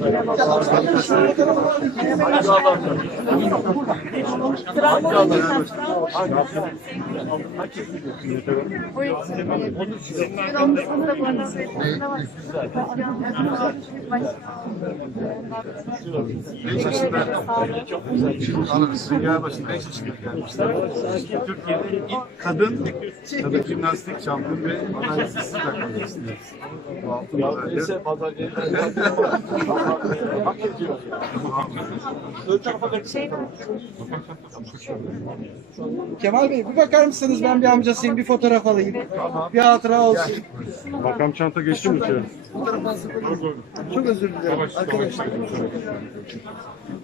Hayır, Beş yaşında Alın, sizin genel başında beş yaşında gelmişler. Türkiye'de ilk kadın kadın jimnastik şampiyon ve istiyoruz. Bu altın madalya. Kemal Bey bir bakar mısınız? Ben bir amcasıyım. Bir fotoğraf alayım. Bir hatıra olsun. Bakalım çanta geçti mi içeri? Çok özür dilerim arkadaşlar.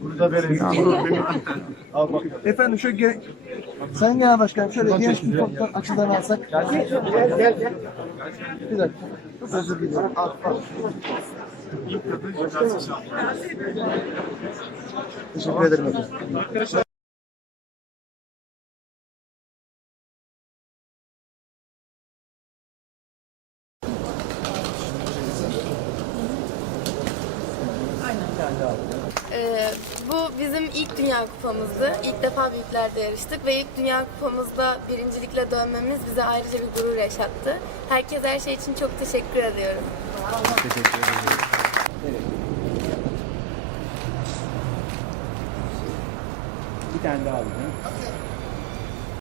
Bunu da verelim. Al bakalım. Efendim şu ge- Sayın Genel Başkanım şöyle genç bir fotoğraf açıdan alsak. Gel gel gel. Bir dakika. Çok özür dilerim. Al, al. İlk kadın jimnastik şampiyonu. Teşekkür ederim efendim. Ee, bu bizim ilk Dünya Kupamızdı. İlk defa büyüklerde yarıştık ve ilk Dünya Kupamızda birincilikle dönmemiz bize ayrıca bir gurur yaşattı. Herkes her şey için çok teşekkür ediyorum. Bir tane daha alayım.